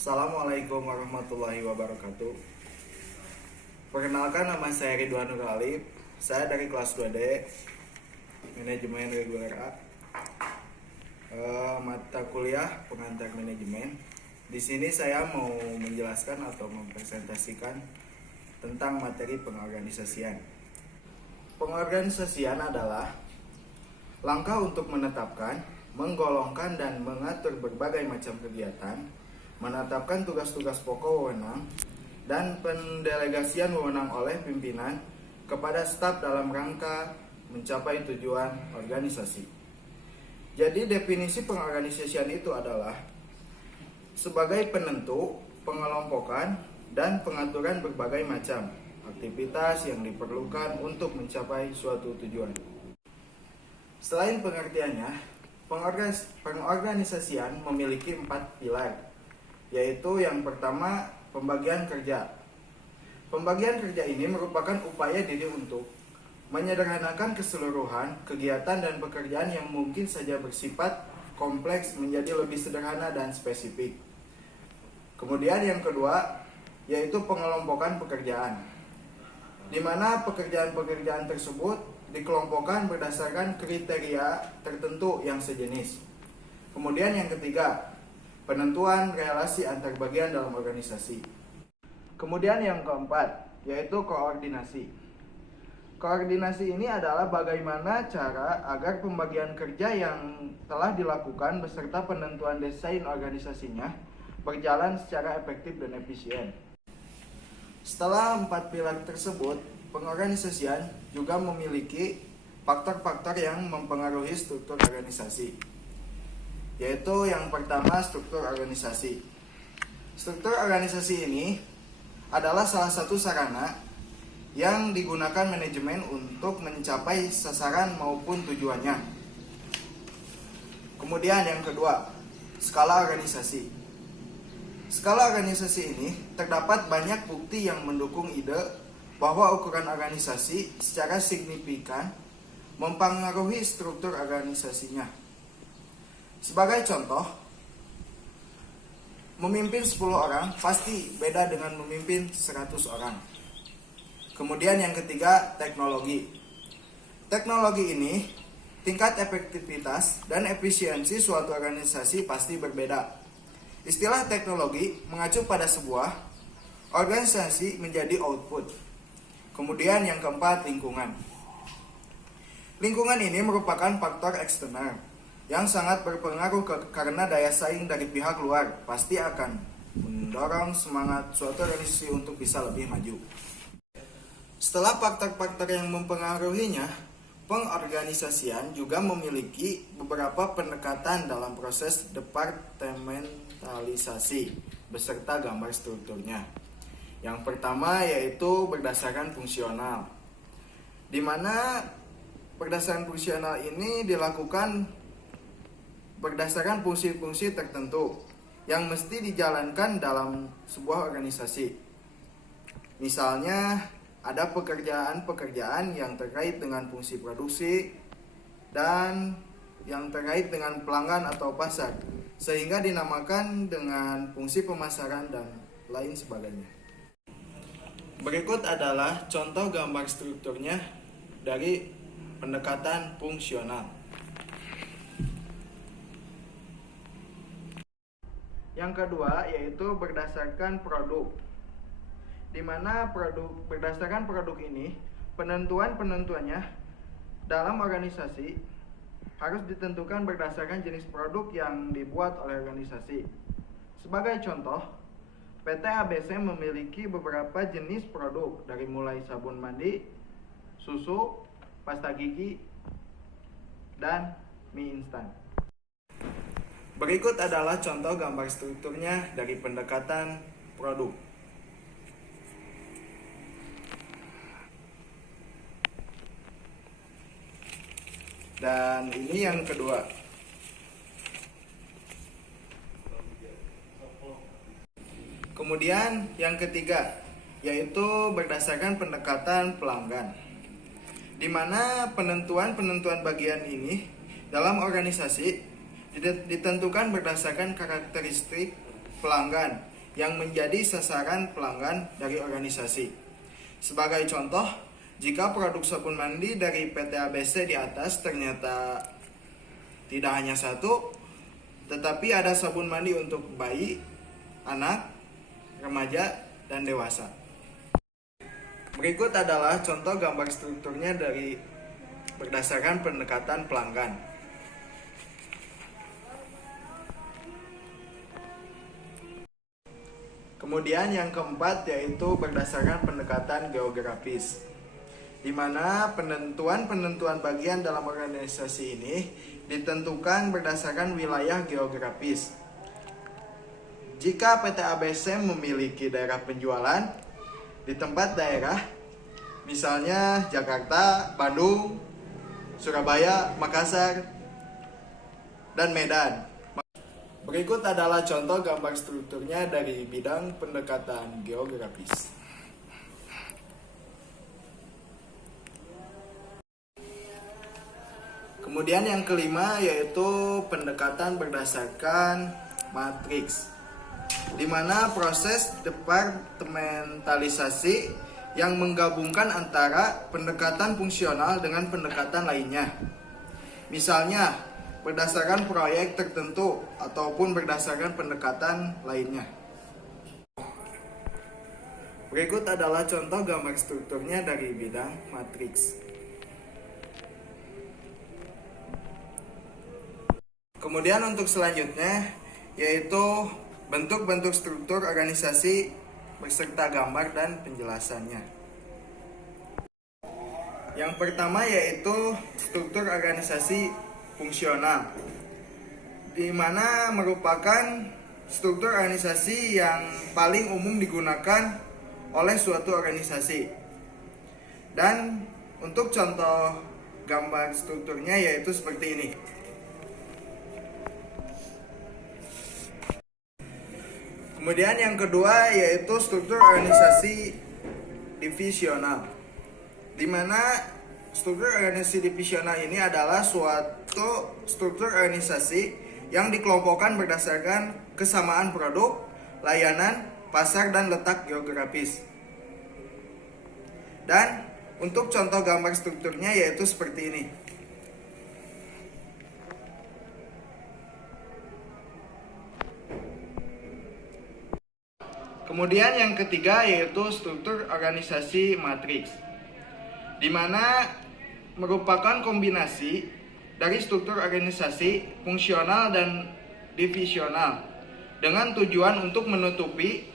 Assalamualaikum warahmatullahi wabarakatuh. Perkenalkan, nama saya Ridwan Nur Alif. Saya dari kelas 2D Manajemen Reguler A. Mata kuliah pengantar manajemen. Di sini saya mau menjelaskan atau mempresentasikan tentang materi pengorganisasian. Pengorganisasian adalah langkah untuk menetapkan, menggolongkan dan mengatur berbagai macam kegiatan, menetapkan tugas-tugas pokok wewenang, dan pendelegasian wewenang oleh pimpinan kepada staf dalam rangka mencapai tujuan organisasi. Jadi definisi pengorganisasian itu adalah sebagai penentu, pengelompokan, dan pengaturan berbagai macam aktivitas yang diperlukan untuk mencapai suatu tujuan. Selain pengertiannya, pengorganisasian memiliki 4 pilar, yaitu yang pertama, pembagian kerja. Pembagian kerja ini merupakan upaya diri untuk menyederhanakan keseluruhan kegiatan dan pekerjaan yang mungkin saja bersifat kompleks menjadi lebih sederhana dan spesifik. Kemudian yang kedua, yaitu pengelompokan pekerjaan, di mana pekerjaan-pekerjaan tersebut dikelompokkan berdasarkan kriteria tertentu yang sejenis. Kemudian yang ketiga, penentuan relasi antar bagian dalam organisasi. Kemudian yang keempat, yaitu koordinasi. Koordinasi ini adalah bagaimana cara agar pembagian kerja yang telah dilakukan beserta penentuan desain organisasinya berjalan secara efektif dan efisien. Setelah 4 pilar tersebut, pengorganisasian juga memiliki faktor-faktor yang mempengaruhi struktur organisasi, yaitu yang pertama, struktur organisasi. Struktur organisasi ini adalah salah satu sarana yang digunakan manajemen untuk mencapai sasaran maupun tujuannya. Kemudian yang kedua, skala organisasi. Skala organisasi ini terdapat banyak bukti yang mendukung ide bahwa ukuran organisasi secara signifikan mempengaruhi struktur organisasinya. Sebagai contoh, memimpin 10 orang pasti beda dengan memimpin 100 orang. Kemudian yang ketiga, teknologi. Teknologi ini, tingkat efektivitas dan efisiensi suatu organisasi pasti berbeda. Istilah teknologi mengacu pada sebuah organisasi menjadi output. Kemudian yang keempat, lingkungan. Lingkungan ini merupakan faktor eksternal yang sangat berpengaruh karena daya saing dari pihak luar pasti akan mendorong semangat suatu organisasi untuk bisa lebih maju. Setelah faktor-faktor yang mempengaruhinya, pengorganisasian juga memiliki beberapa pendekatan dalam proses departementalisasi beserta gambar strukturnya. Yang pertama yaitu berdasarkan fungsional, di mana berdasarkan fungsional ini dilakukan berdasarkan fungsi-fungsi tertentu yang mesti dijalankan dalam sebuah organisasi. Misalnya, ada pekerjaan-pekerjaan yang terkait dengan fungsi produksi dan yang terkait dengan pelanggan atau pasar, sehingga dinamakan dengan fungsi pemasaran dan lain sebagainya. Berikut adalah contoh gambar strukturnya dari pendekatan fungsional. Yang kedua yaitu berdasarkan produk, di mana berdasarkan produk ini penentuannya dalam organisasi harus ditentukan berdasarkan jenis produk yang dibuat oleh organisasi. Sebagai contoh, PT ABC memiliki beberapa jenis produk dari mulai sabun mandi, susu, pasta gigi, dan mie instan. Berikut adalah contoh gambar strukturnya dari pendekatan produk. Dan ini yang kedua. Kemudian yang ketiga yaitu berdasarkan pendekatan pelanggan, di mana penentuan bagian ini dalam organisasi ditentukan berdasarkan karakteristik pelanggan yang menjadi sasaran pelanggan dari organisasi. Sebagai contoh, jika produk sabun mandi dari PT ABC di atas ternyata tidak hanya satu, tetapi ada sabun mandi untuk bayi, anak, remaja, dan dewasa. Berikut adalah contoh gambar strukturnya dari berdasarkan pendekatan pelanggan. Kemudian yang keempat yaitu berdasarkan pendekatan geografis, di mana penentuan bagian dalam organisasi ini ditentukan berdasarkan wilayah geografis. Jika PT ABC memiliki daerah penjualan di tempat daerah, misalnya Jakarta, Bandung, Surabaya, Makassar, dan Medan. Berikut adalah contoh gambar strukturnya dari bidang pendekatan geografis. Kemudian yang kelima yaitu pendekatan berdasarkan matriks, di mana proses departementalisasi yang menggabungkan antara pendekatan fungsional dengan pendekatan lainnya. Misalnya, berdasarkan proyek tertentu ataupun berdasarkan pendekatan lainnya. Berikut adalah contoh gambar strukturnya dari bidang matriks. Kemudian untuk selanjutnya yaitu bentuk-bentuk struktur organisasi beserta gambar dan penjelasannya. Yang pertama yaitu struktur organisasi fungsional, di mana merupakan struktur organisasi yang paling umum digunakan oleh suatu organisasi. Dan untuk contoh gambar strukturnya yaitu seperti ini. Kemudian yang kedua yaitu struktur organisasi divisional, di mana struktur organisasi divisional ini adalah suatu struktur organisasi yang dikelompokkan berdasarkan kesamaan produk, layanan, pasar, dan letak geografis. Dan untuk contoh gambar strukturnya yaitu seperti ini. Kemudian yang ketiga yaitu struktur organisasi matriks, di mana merupakan kombinasi dari struktur organisasi fungsional dan divisional dengan tujuan untuk menutupi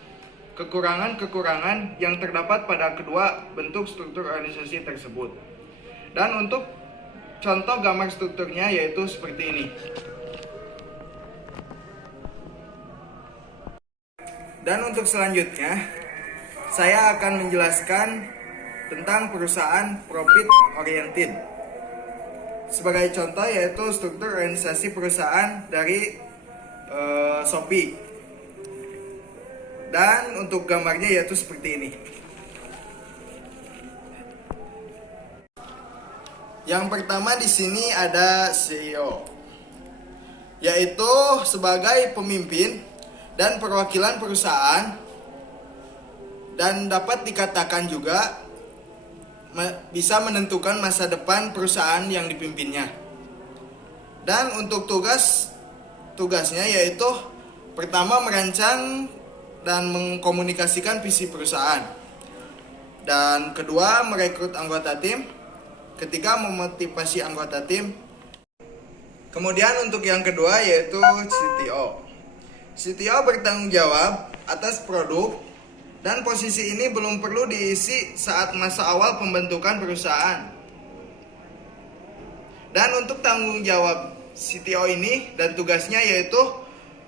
kekurangan-kekurangan yang terdapat pada kedua bentuk struktur organisasi tersebut. Dan untuk contoh gambar strukturnya yaitu seperti ini. Dan untuk selanjutnya saya akan menjelaskan tentang perusahaan profit oriented. Sebagai contoh yaitu struktur organisasi perusahaan dari Shopee. Dan untuk gambarnya yaitu seperti ini. Yang pertama di sini ada CEO, yaitu sebagai pemimpin dan perwakilan perusahaan, dan dapat dikatakan juga bisa menentukan masa depan perusahaan yang dipimpinnya. Dan untuk tugasnya yaitu pertama merancang dan mengkomunikasikan visi perusahaan, dan kedua merekrut anggota tim, ketiga memotivasi anggota tim. Kemudian untuk yang kedua yaitu CTO. CTO bertanggung jawab atas produk, dan posisi ini belum perlu diisi saat masa awal pembentukan perusahaan. Dan untuk tanggung jawab CTO ini dan tugasnya yaitu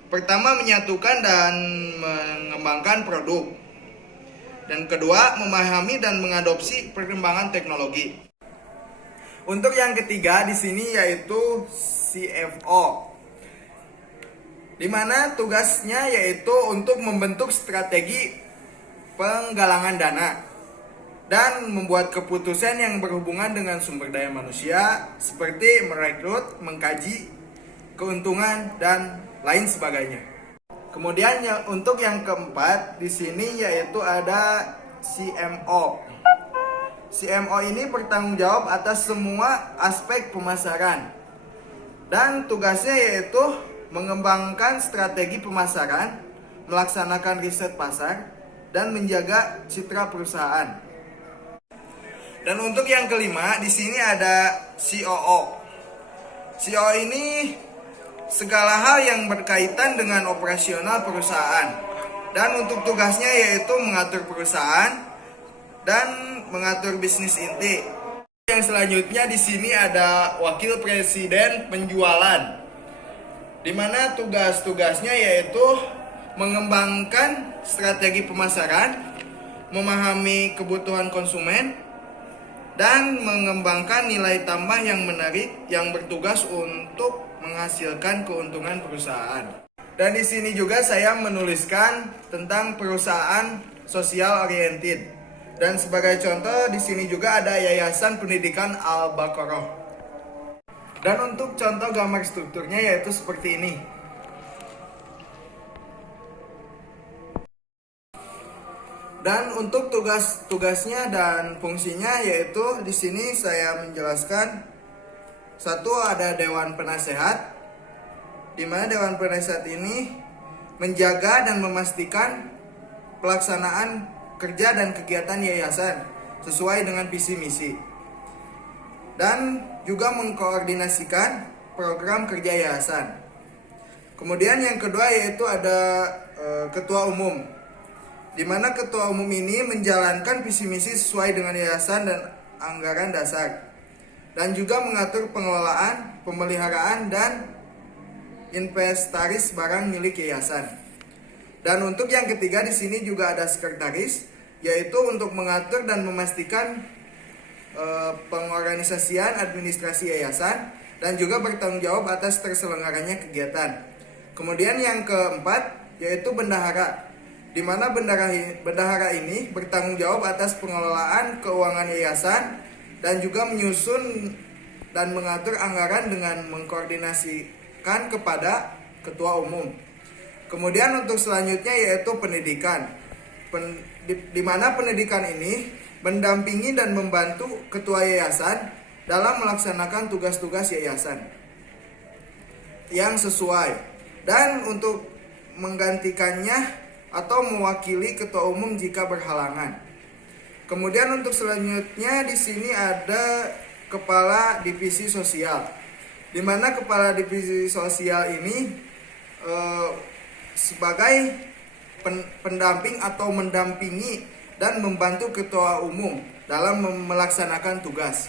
pertama menyatukan dan mengembangkan produk, dan kedua memahami dan mengadopsi perkembangan teknologi. Untuk yang ketiga di sini yaitu CFO, di mana tugasnya yaitu untuk membentuk strategi penggalangan dana dan membuat keputusan yang berhubungan dengan sumber daya manusia seperti merekrut, mengkaji keuntungan, dan lain sebagainya. Kemudian untuk yang keempat di sini yaitu ada CMO. CMO ini bertanggung jawab atas semua aspek pemasaran. Dan tugasnya yaitu mengembangkan strategi pemasaran, melaksanakan riset pasar, dan menjaga citra perusahaan. Dan untuk yang kelima di sini ada COO. COO ini segala hal yang berkaitan dengan operasional perusahaan. Dan untuk tugasnya yaitu mengatur perusahaan dan mengatur bisnis inti. Yang selanjutnya di sini ada wakil presiden penjualan, di mana tugas-tugasnya yaitu mengembangkan strategi pemasaran, memahami kebutuhan konsumen, dan mengembangkan nilai tambah yang menarik yang bertugas untuk menghasilkan keuntungan perusahaan. Dan di sini juga saya menuliskan tentang perusahaan sosial oriented. Dan sebagai contoh di sini juga ada Yayasan Pendidikan Al-Baqarah. Dan untuk contoh gambar strukturnya yaitu seperti ini. Dan untuk tugas-tugasnya dan fungsinya yaitu di sini saya menjelaskan. Satu, ada Dewan Penasehat, di mana Dewan Penasehat ini menjaga dan memastikan pelaksanaan kerja dan kegiatan yayasan sesuai dengan visi misi, dan juga mengkoordinasikan program kerja yayasan. Kemudian yang kedua yaitu ada Ketua Umum, di mana Ketua Umum ini menjalankan visi misi sesuai dengan yayasan dan anggaran dasar, dan juga mengatur pengelolaan, pemeliharaan, dan inventaris barang milik yayasan. Dan untuk yang ketiga di sini juga ada sekretaris, yaitu untuk mengatur dan memastikan pengorganisasian administrasi yayasan dan juga bertanggung jawab atas terselenggaranya kegiatan. Kemudian yang keempat yaitu bendahara, di mana bendahara ini bertanggung jawab atas pengelolaan keuangan yayasan dan juga menyusun dan mengatur anggaran dengan mengkoordinasikan kepada Ketua Umum. Kemudian untuk selanjutnya yaitu pendidikan, di mana pendidikan ini mendampingi dan membantu Ketua Yayasan dalam melaksanakan tugas-tugas yayasan yang sesuai, dan untuk menggantikannya atau mewakili Ketua Umum jika berhalangan. Kemudian untuk selanjutnya di sini ada Kepala Divisi Sosial, di mana Kepala Divisi Sosial ini sebagai pendamping atau mendampingi dan membantu Ketua Umum dalam melaksanakan tugas,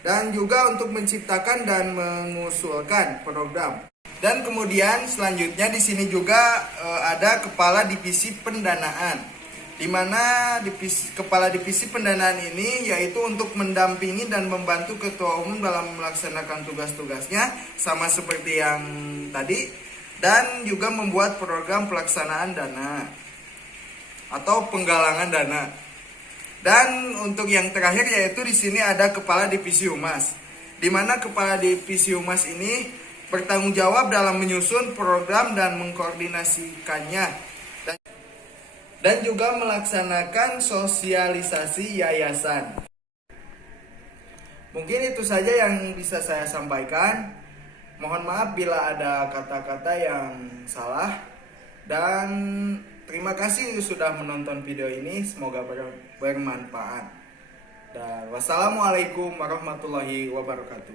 dan juga untuk menciptakan dan mengusulkan program. Dan kemudian selanjutnya di sini juga ada Kepala Divisi Pendanaan, di mana Kepala Divisi Pendanaan ini yaitu untuk mendampingi dan membantu Ketua Umum dalam melaksanakan tugas-tugasnya sama seperti yang tadi, dan juga membuat program pelaksanaan dana atau penggalangan dana. Dan untuk yang terakhir yaitu di sini ada Kepala Divisi Humas, di mana Kepala Divisi Humas ini bertanggung jawab dalam menyusun program dan mengkoordinasikannya, dan juga melaksanakan sosialisasi yayasan. Mungkin itu saja yang bisa saya sampaikan. Mohon maaf bila ada kata-kata yang salah, dan terima kasih sudah menonton video ini. Semoga bermanfaat. Dan wassalamualaikum warahmatullahi wabarakatuh.